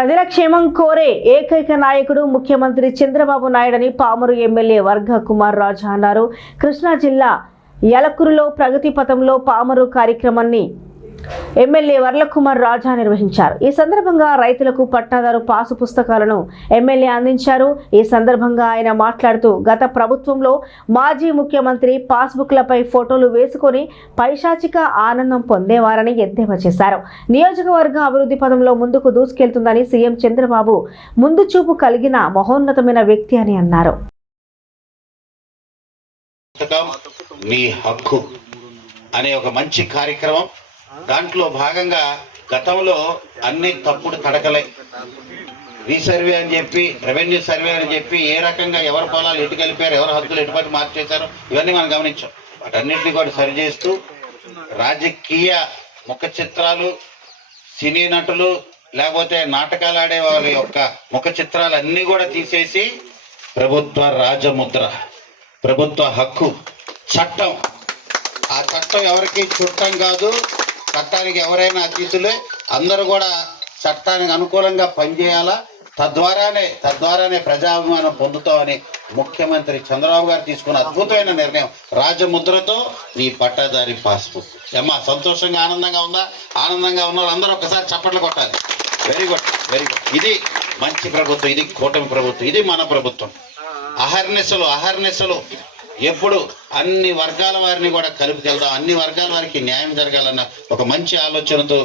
ప్రజల క్షేమం కోరే ఏకైక నాయకుడు ముఖ్యమంత్రి చంద్రబాబు నాయుడని పామరు ఎమ్మెల్యే వర్గ కుమార్ రాజా అన్నారు. కృష్ణా జిల్లా యలకురులో ప్రగతి పథంలో పామరు కార్యక్రమాన్ని ఎమ్మెల్యే వర్ల కుమార్ రాజా నిర్వహించారు. ఈ సందర్భంగా రైతులకు పట్టాదారు పాసు పుస్తకాలను ఎమ్మెల్యే అందించారు. ఈ సందర్భంగా ఆయన మాట్లాడుతూ గత ప్రభుత్వంలో మాజీ ముఖ్యమంత్రి పాస్బుక్లపై ఫోటోలు వేసుకొని పైశాచిక ఆనందం పొందేవారని ఎద్దేవా చేశారు. నియోజకవర్గ అభివృద్ధి పథంలో ముందుకు దూసుకెళ్తుందని సీఎం చంద్రబాబు ముందు చూపు కలిగిన మహోన్నతమైన వ్యక్తి అని అన్నారు. మీ హక్కు అనే ఒక మంచి కార్యక్రమం, దాంట్లో భాగంగా గతంలో అన్ని తప్పుడు తడకలే, రీసర్వే అని చెప్పి, రెవెన్యూ సర్వే అని చెప్పి ఏ రకంగా ఎవరి పొలాలు ఎటు కలిపారు, ఎవరి హక్కులు ఎటుపట్టి మార్చేశారు, ఇవన్నీ మనం గమనించాం. వాటన్నింటినీ కూడా సరిచేస్తూ రాజకీయ ముఖ చిత్రాలు, సినీ నటులు లేకపోతే నాటకాలు ఆడే వాళ్ళ యొక్క ముఖ చిత్రాలు అన్నీ కూడా తీసేసి ప్రభుత్వ రాజముద్ర, ప్రభుత్వ హక్కు, చట్టం, ఆ చట్టం ఎవరికి చుట్టం కాదు, చట్టానికి ఎవరైనా అతీతులే, అందరూ కూడా చట్టానికి అనుకూలంగా పనిచేయాలా, తద్వారానే ప్రజాభిమానం పొందుతామని ముఖ్యమంత్రి చంద్రబాబు గారు తీసుకున్న అద్భుతమైన నిర్ణయం. రాజముద్రతో నీ పట్టాదారి పాస్బుక్. అమ్మా సంతోషంగా ఆనందంగా ఉందా? ఆనందంగా ఉన్న వాళ్ళందరూ ఒకసారి చప్పట్లు కొట్టాలి. Very good, very good. ఇది మంచి ప్రభుత్వం, ఇది కూటమి ప్రభుత్వం, ఇది మన ప్రభుత్వం. అహర్నిశలు ఎప్పుడు అన్ని వర్గాల వారిని కూడా కలుపుకెళ్దాం, అన్ని వర్గాల వారికి న్యాయం జరగాలన్న ఒక మంచి ఆలోచనతో